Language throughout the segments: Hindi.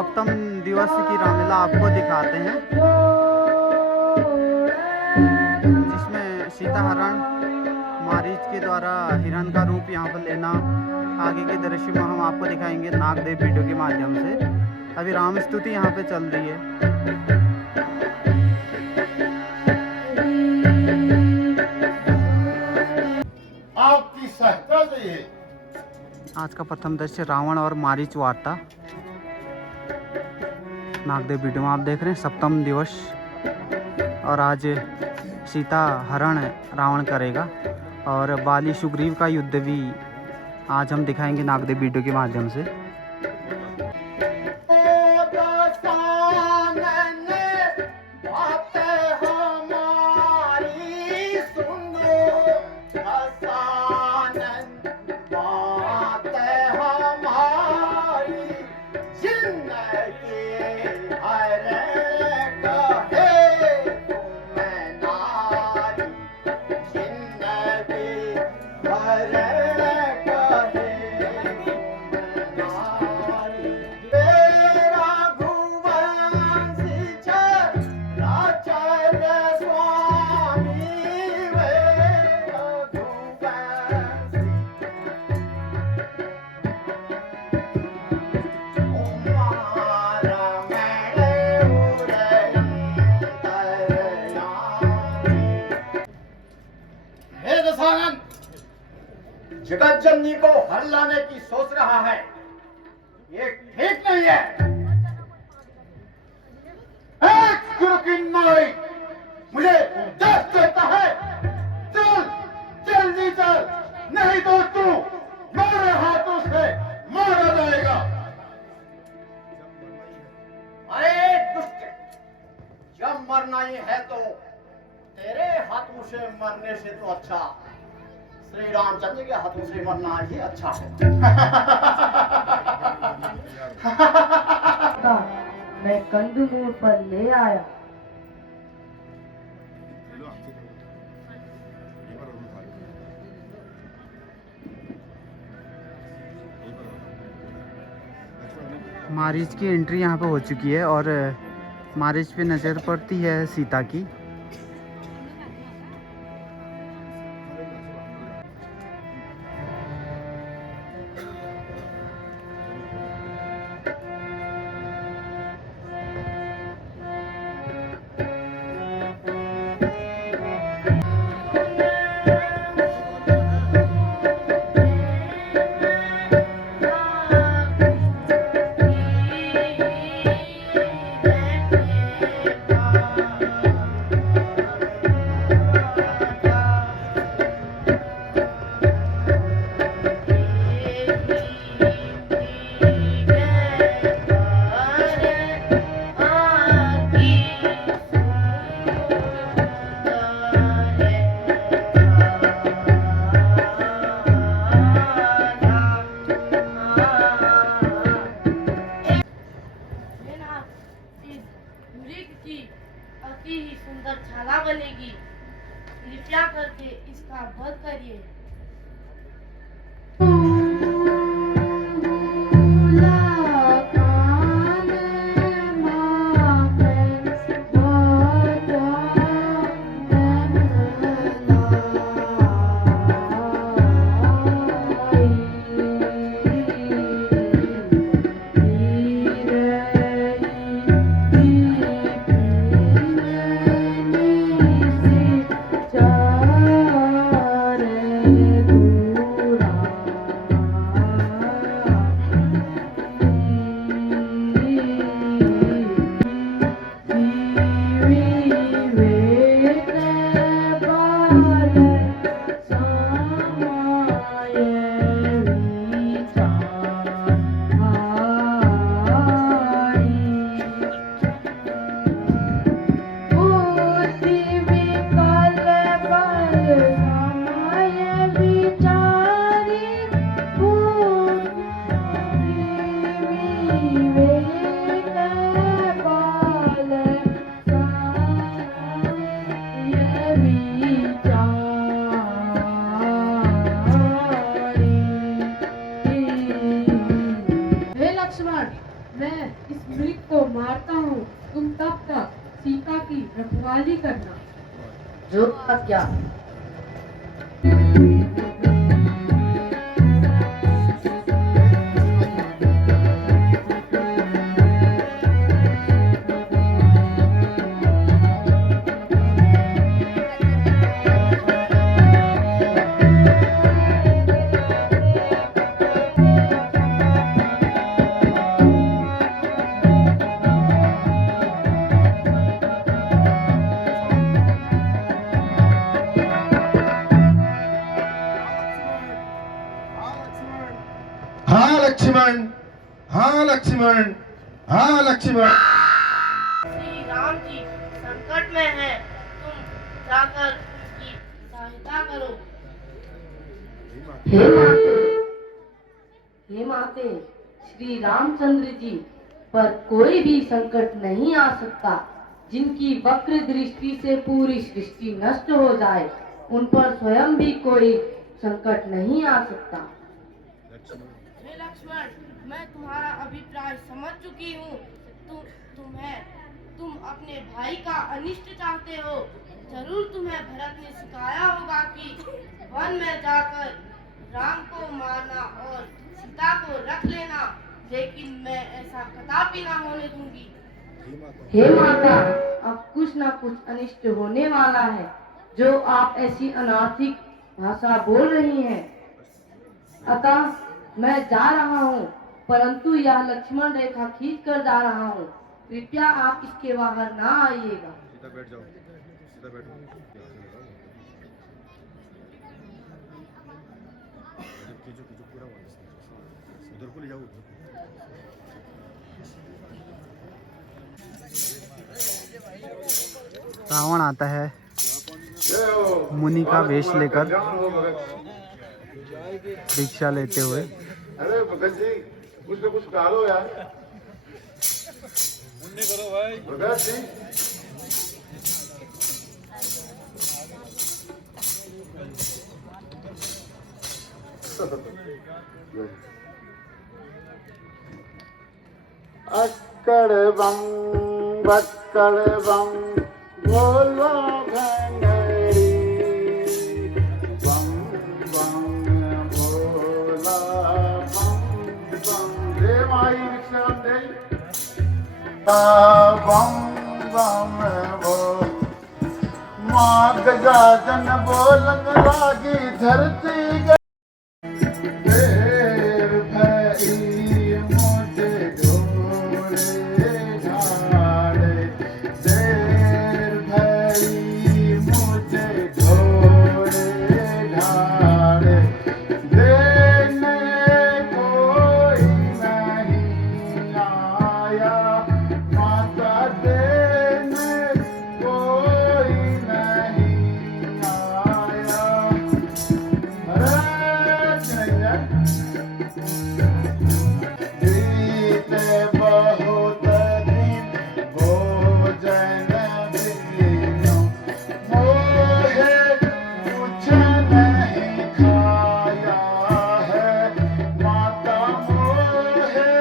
सप्तम दिवस की रामलीला आपको दिखाते हैं, जिसमें सीता हरण मारीच के द्वारा हिरण का रूप यहाँ पर लेना। आगे के दृश्य में हम आपको दिखाएंगे नागदेव वीडियो के माध्यम से। अभी राम स्तुति यहाँ पे चल रही है। आपकी सहायता चाहिए। आज का प्रथम दृश्य रावण और मारीच वार्ता। नागदेव वीडियो में आप देख रहे हैं सप्तम दिवस, और आज सीता हरण रावण करेगा और बाली सुग्रीव का युद्ध भी आज हम दिखाएंगे नागदेव वीडियो के माध्यम से। जगत जननी को हर लाने की सोच रहा है, ये ठीक नहीं है। एक गुरु की नाई मुझे उपदेश देता है, चल जल्दी चल, नहीं तो तू मेरे हाथों से मारा जाएगा। अरे दुष्ट, जब मरना ही है तो तेरे हाथों से मरने से तो अच्छा श्री रामचंद्र के हाथों से मरना ही अच्छा है। मैं कंदमूल पर ले आया। मारीच की एंट्री यहाँ पे हो चुकी है और मारीच पे नज़र पड़ती है सीता की। अति ही सुंदर छाला बनेगी, कृपया करके इसका वध करिए। मैं इस मृग को मारता हूँ, तुम तब तक सीता की रखवाली करना। जो आज्ञा। हाँ लक्ष्मण, हाँ लक्ष्मण, हाँ लक्ष्मण। श्री राम जी संकट में है, तुम जाकर उनकी सहायता करो। हे माते, श्री रामचंद्र जी पर कोई भी संकट नहीं आ सकता। जिनकी वक्र दृष्टि से पूरी सृष्टि नष्ट हो जाए, उन पर स्वयं भी कोई संकट नहीं आ सकता। हे लक्ष्मण, मैं तुम्हारा अभिप्राय समझ चुकी हूँ। तुम अपने भाई का अनिष्ट चाहते हो। जरूर तुम्हें भरत ने सिखाया होगा कि वन में जाकर राम को मारना और सीता को रख लेना, लेकिन मैं ऐसा कदापि ना होने दूंगी। हे माता, अब कुछ न कुछ अनिष्ट होने वाला है, जो आप ऐसी अनार्थिक भाषा बोल रही हैं। अतः मैं जा रहा हूँ, परंतु यह लक्ष्मण रेखा खींच कर जा रहा हूँ। कृपया आप इसके बाहर ना आइएगा। सीधा बैठ जाओ, सीधा बैठो। खींचो खींचो पूरा वापस उधर को ले जाओ। रावण आता है मुनि का वेश लेकर, दीक्षा लेते हुए। अरे भगत जी, कुछ न कुछ डालो यार। मुन्ने करो भाई। भगत जी, अक्कड़ बम बक्कड़ बम बोलो घंगरी, बम बम बोला बम बम। दे माई विश्राम दे। बम बम बोल, माँ गजाजन बोलन लागी धरती गई। देर भई मुझे ढोले ढाले, देर भई मुझे ढोले ढाले। देने कोई नहीं आया, माता देने कोई नहीं आया। बीते बहुत दिन भोजन बिनु, मोहे कुछ नहीं खाया है। माता मोहे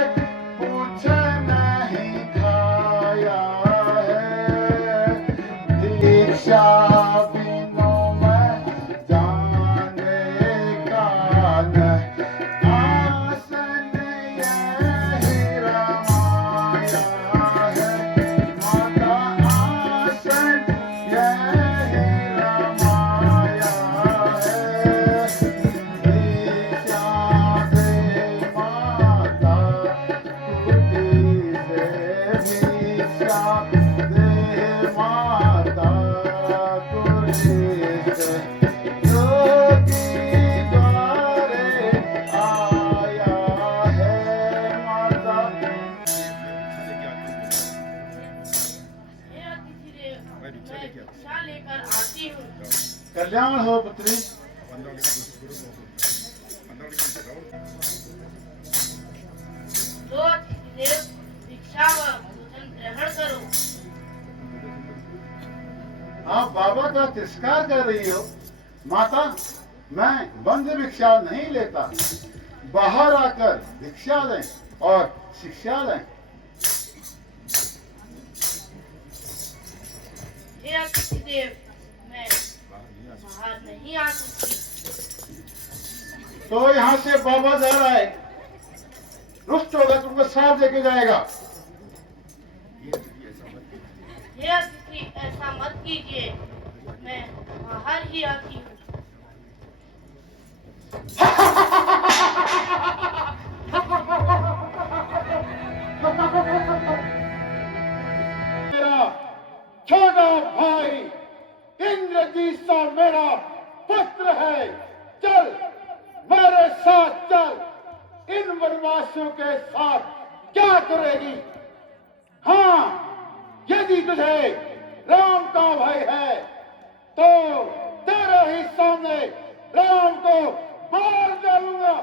कुछ नहीं खाया है। दीक्षा बिनु मैं जाने का नहीं, आसन यही रमाया है। माता आसन यही रमाया है। दीक्षा दे माता, कुटी से दीक्षा दे माता, कुटी से योगी द्वारे आया है। माता हे अतिथिदेव, मैं भिक्षा लेकर आती हूँ। कल्याण हो पुत्री। पंद्रह तो अतिथिदेव, भिक्षा व भोजन ग्रहण करो। आप बाबा का तिरस्कार कर रही हो। माता, मैं बंद भिक्षा नहीं लेता। बाहर आकर भिक्षा लें और शिक्षा लें। हे अतिथिदेव, मैं बाहर नहीं आ सकती। तो यहाँ से बाबा जा रहा है, रुष्ट होगा तुमको साथ लेके जाएगा। हे अतिथि, ऐसा मत कीजिए, मैं बाहर ही आती हूँ। मेरा छोटा भाई इंद्रजीत सा मेरा पुत्र है। चल मेरे साथ चल, इन वनवासियों के साथ क्या करेगी? हाँ, यदि तुझे राम का भय है तो तेरे ही सामने राम को मार डालूंगा।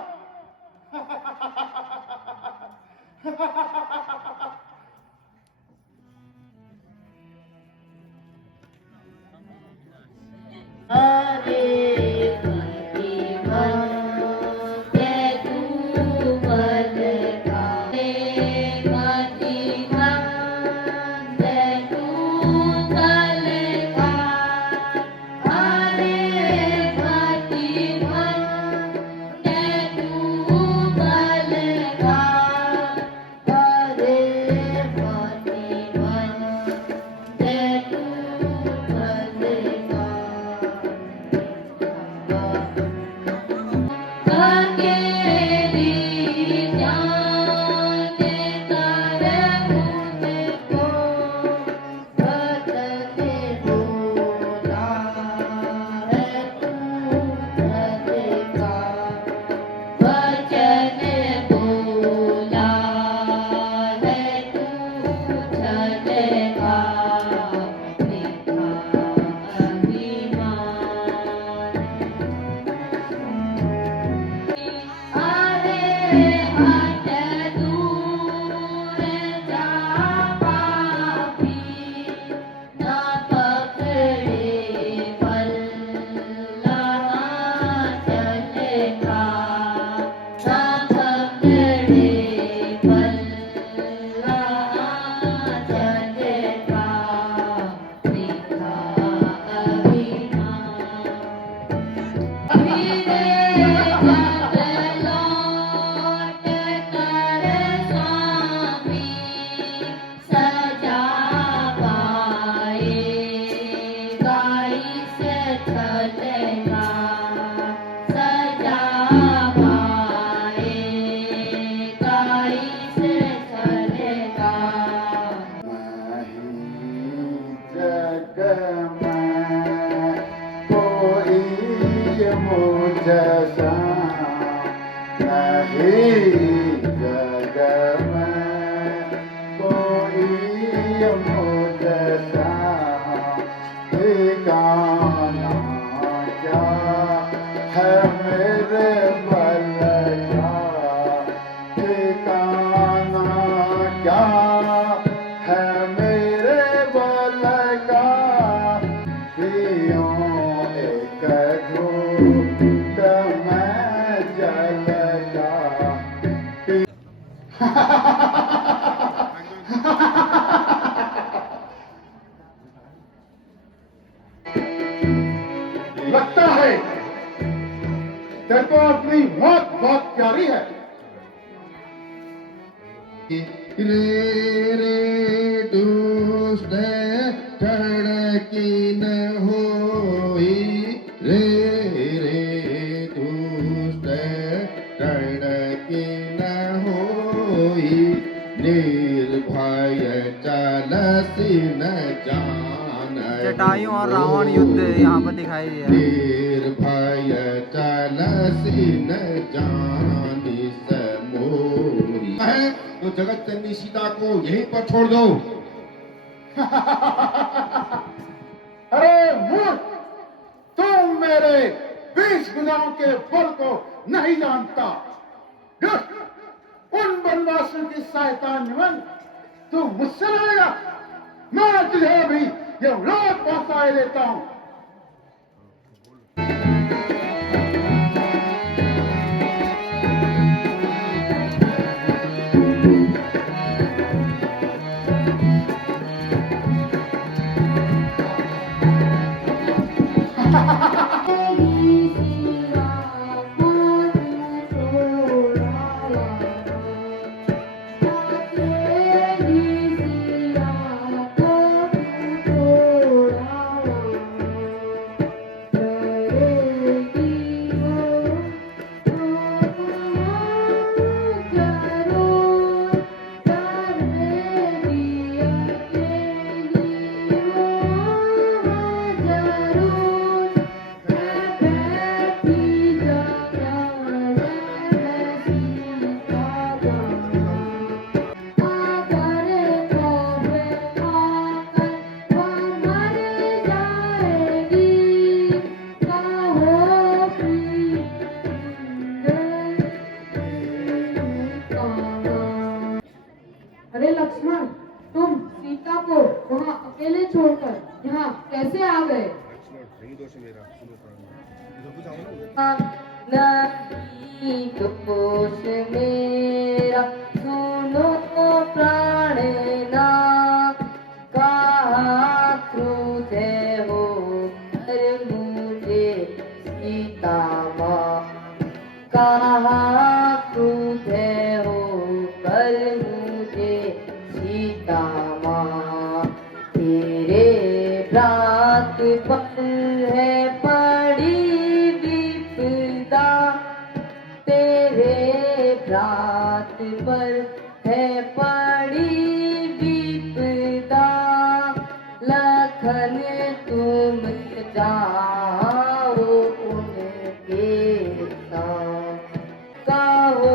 जैसा नहीं जग में कोई मुझसा ठिकाना क्या है मेरे बल का ठिकाना क्या है मेरे बल का पियों एक घूंट मैं जल का लगता है तेरे को अपनी मौत बहुत प्यारी है। रे रे दुष्ट धड़की न होई रे रे दुष्ट धड़की न होई निर्भय चलसी न जान जटायु और रावण युद्ध यहाँ पर दिखाई दिया है। निर्भय चलसी न जानी समोही है तो जगत जननी सीता को यहीं पर छोड़ दो। अरे मूर्ख, तुम मेरे 20 भुजाओं के बल को नहीं जानता। उन वनवासियों की सहायता निमन तू मुझसे लड़ेगा। मैं तुझे भी ये लोक पहुंचाए देता हूं। हे लक्ष्मण, तुम सीता को वहाँ अकेले छोड़कर यहाँ कैसे आ गए? लक्ष्मण नहीं दोष मेरा, सुनो प्राण इधर को जाओ ना नहीं दोष मेरा, सुनो प्राणना, कहा क्रोध हो पर मुझे सीता माँ, कहा क्रोध हो पर मुझे सीता माँ, तेरे भ्रात पर है पड़ी विपदा, तेरे भ्रात पर है पड़ी विपदा, लखन तुम जाओ उनके साथ, कहो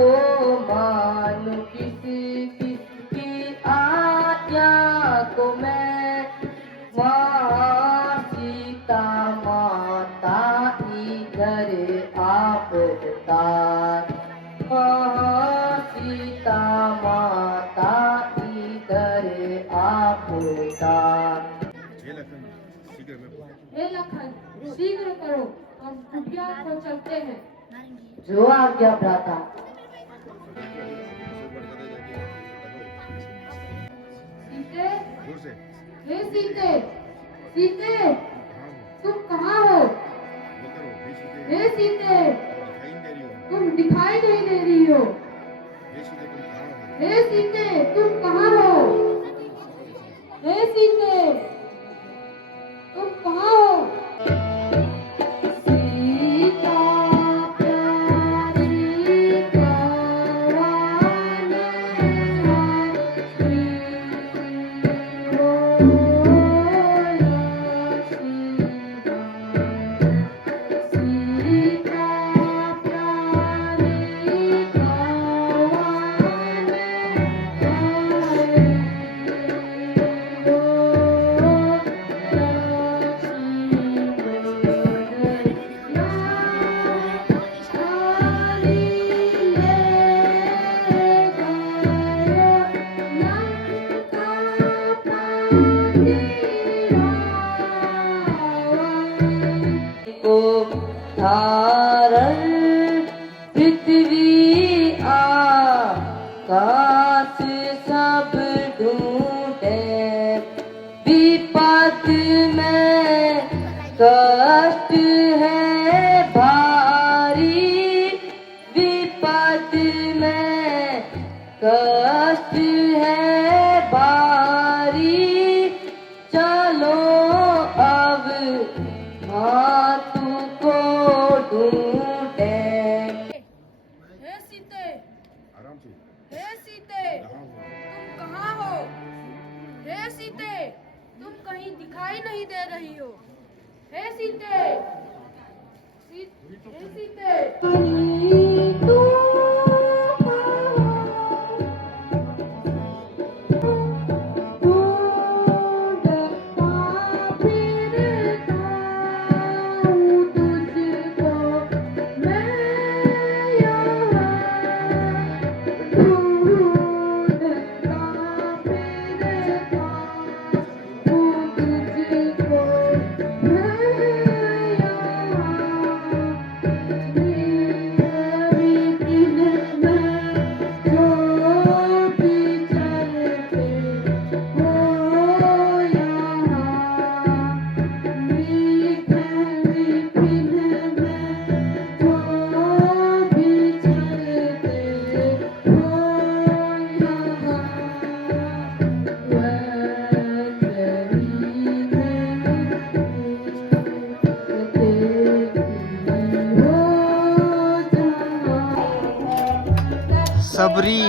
मानो किसकी आज्ञा को मैं, वहाँ सीता माता इधर आपदा, वहाँ सीता माता इधर आपदा। हे लखन शीघ्र में बोल हे लखन, शीघ्र करो, हम कुटिया को चलते हैं। जो आज्ञा भ्राता। सीते, जोर से हे सीते, सीते, कहाँ हो तुम कहाँ हो? बोलते रहो हे सीते हे सीते, दिखाई नहीं दे रही हो, तुम दिखाई नहीं दे रही हो। हे सीते तुम कहाँ हो, हे सीते, तुम कहाँ हो? हे सीते, तुम को धारण पृथ्वी आकाश सब ढूंढे, विपद में कष्ट है भारी, विपद में कष्ट है भारी, चलो अब मातु को ढूंढे। हे सीते, आराम से हे सीते, कहाँ हो तुम कहाँ हो? हे सीते, तुम कहीं दिखाई नहीं दे रही हो। हे सीते, हे सीते, सबरी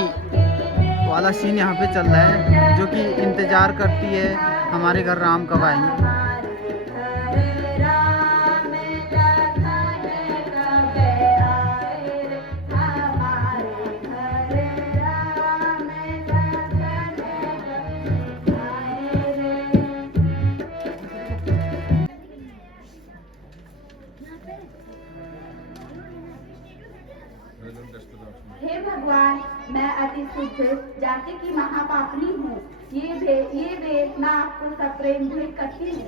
वाला सीन यहाँ पे चल रहा है, जो कि इंतज़ार करती है हमारे घर राम कब आएंगे। हे भगवान, मैं अति ऐसी शुद्ध जाति की महापापनी हूँ। ये भेंट मैं आपको सप्रेम भेंट करती हूँ।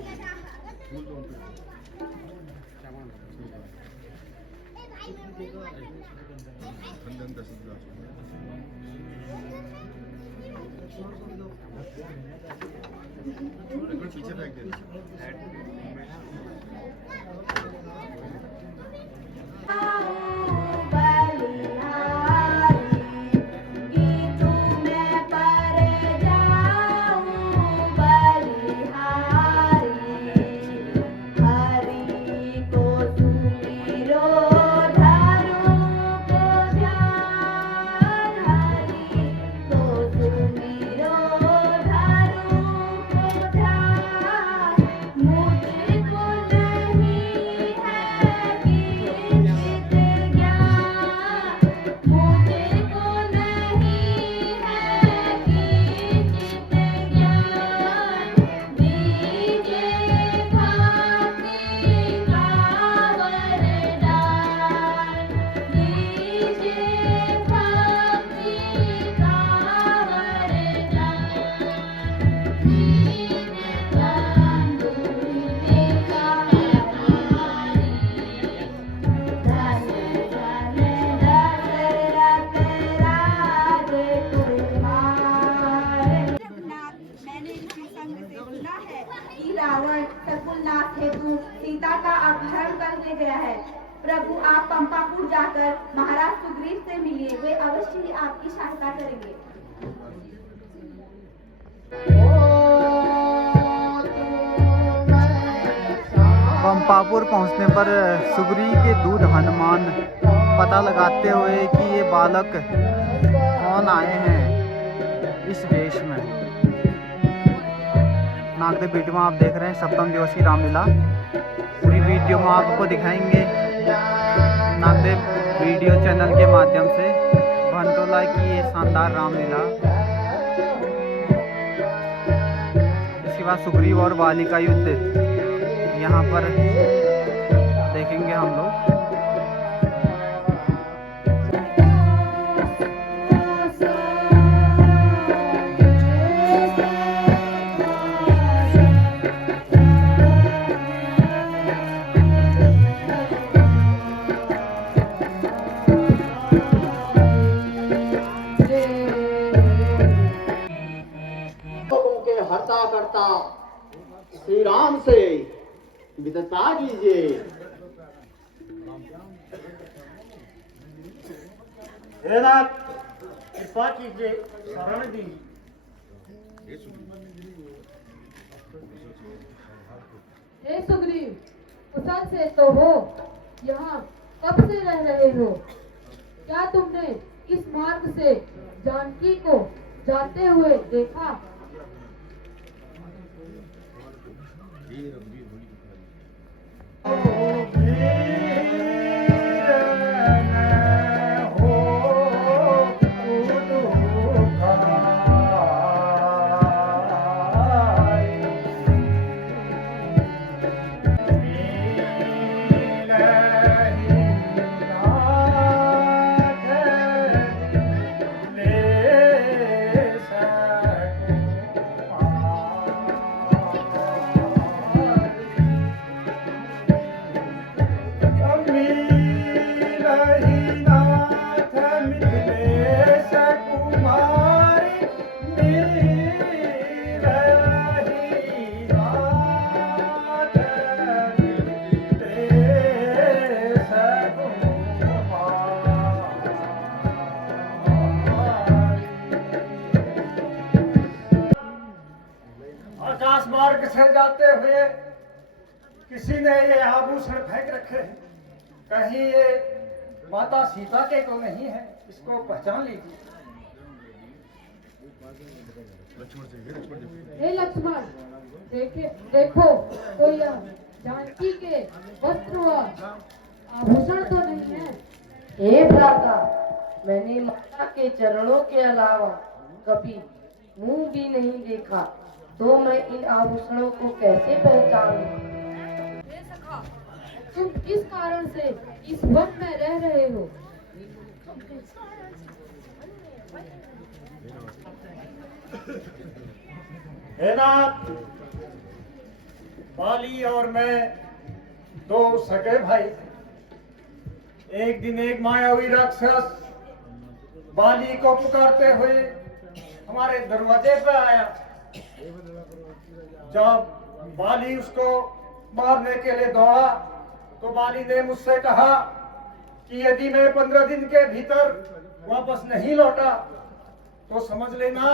पीछे फेंक दे। रावण शकुलनाथ हेतु सीता का अपहरण करने गया है। प्रभु आप पंपापुर जाकर महाराज सुग्रीव से मिलिए, वे अवश्य ही आपकी सहायता करेंगे। पंपापुर पहुंचने पर सुग्रीव के दूत हनुमान पता लगाते हुए कि ये बालक कौन आए हैं इस वेश में। नागदेव वीडियो में आप देख रहे हैं सप्तम दिवसीय रामलीला। पूरी वीडियो में आपको दिखाएंगे नागदेव वीडियो चैनल के माध्यम से भनटोला की ये शानदार रामलीला। इसके बाद सुग्रीव और वाली का युद्ध यहाँ पर देखेंगे हम लोग। हरता करता श्री राम से विदता कीजिए। हे नाथ, कृपा कीजिए, शरण दीजिए। हे सुग्रीव, कुशल से तो हो, यहाँ कब से रह रहे हो? क्या तुमने इस मार्ग से जानकी को जाते हुए देखा? आकाश मार्ग से जाते हुए किसी ने ये आभूषण फेंक रखे हैं। कहीं ये माता सीता के तो नहीं है, इसको पहचान लीजिए। हे लक्ष्मण, देखो तो यह जानकी के वस्त्र व आभूषण तो नहीं है। हे भ्राता, मैंने माता के चरणों के अलावा कभी मुंह भी नहीं देखा, तो मैं इन आभूषणों को कैसे पहचानूं? हे सखा, तुम किस कारण से इस वन में रह रहे हो? हे नाथ, बाली और मैं दो सगे भाई। एक दिन एक मायावी राक्षस बाली को पुकारते हुए हमारे दरवाजे पर आया। जब बाली उसको मारने के लिए दौड़ा तो बाली ने मुझसे कहा कि यदि मैं 15 दिन के भीतर वापस नहीं लौटा तो समझ लेना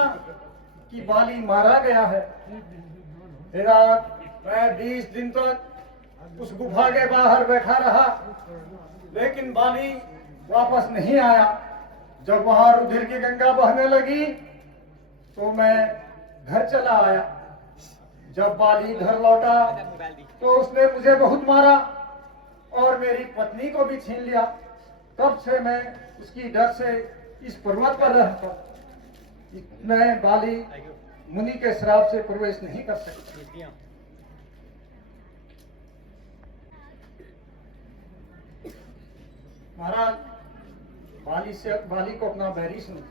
कि बाली मारा गया है। मैं 20 दिन तक उस गुफा के बाहर बैठा रहा, लेकिन बाली वापस नहीं आया। जब वहां रुधिर की गंगा बहने लगी तो मैं घर चला आया। जब बाली घर लौटा तो उसने मुझे बहुत मारा और मेरी पत्नी को भी छीन लिया। तब से मैं उसकी डर से इस पर्वत पर रहता। मैं बाली मुनि के श्राप से प्रवेश नहीं कर सकती। महाराज, बाली को अपना बैरी सुन।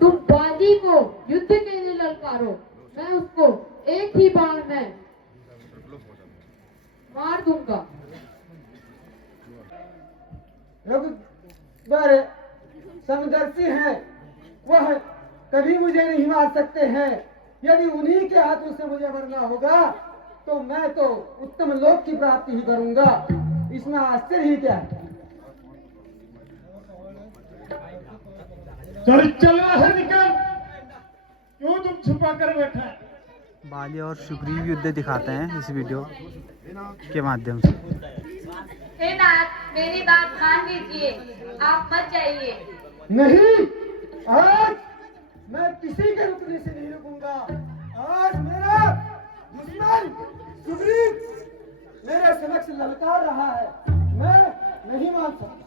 तुम बाली को युद्ध के लिए ललकारो, मैं उसको एक ही बाण में मार दूंगा। रघुबर समदर्शी हैं, वह कभी मुझे नहीं मार सकते हैं। यदि उन्हीं के हाथों से मुझे मरना होगा तो मैं तो उत्तम लोक की प्राप्ति ही करूंगा। इसमें आश्चर्य ही क्या है? चल रहा है, निकल। क्यों तुम छुपा कर बैठा है? बाली और सुग्रीव युद्ध दिखाते हैं इस वीडियो के माध्यम से। हे नाथ, मेरी बात मान लीजिए, आप मत जाइए। नहीं, आज मैं किसी के रुकने से नहीं रुकूंगा। आज मेरा दुश्मन सुग्रीव मेरे समक्ष ललकार रहा है, मैं नहीं मान सकता।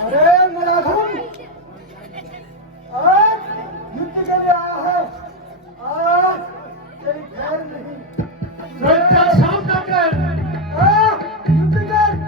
अरे नराधम, आज युद्ध के लिए आया है। आज तेरी खैर नहीं। शाम तक युद्ध कर।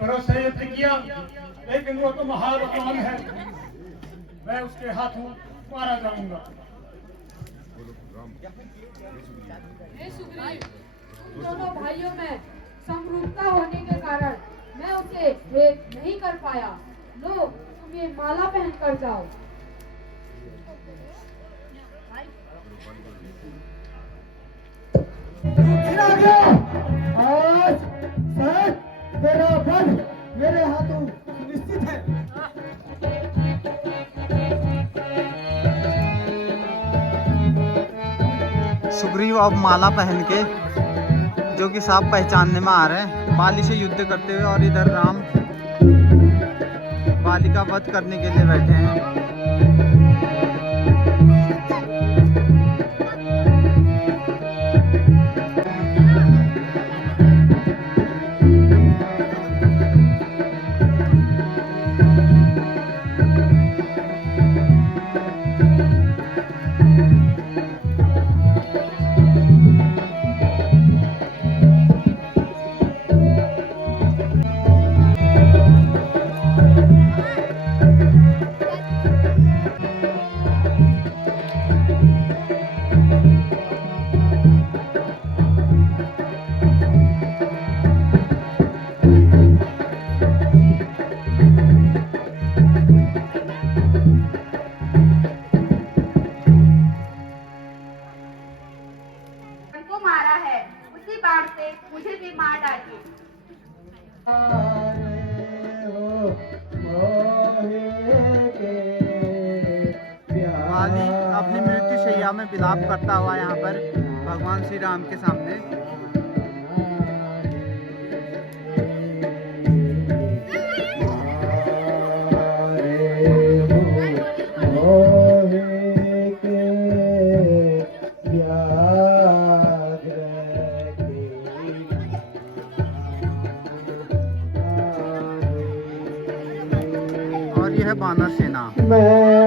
भरोसे युद्ध किया, लेकिन वो तो महाबलवान है। मैं उसके हाथों मारा जाऊंगा। हे सुग्रीव, तुम दोनों भाइयों में समरूपता होने के कारण मैं उसे भेद नहीं कर पाया। लो, तुम ये माला पहन कर जाओ। आ गया। आज सच तेरा वध मेरे हाथों सुनिश्चित है। सुग्रीव अब माला पहन के, जो कि साफ पहचानने में आ रहे हैं, बाली से युद्ध करते हुए, और इधर राम बाली का वध करने के लिए बैठे हैं। को मारा है, उसी बाण से मुझे भी मार डालिए। बाली अपनी मृत्यु शैया में विलाप करता हुआ यहाँ पर भगवान श्री राम के सामने। और यह बानर सेना। मैं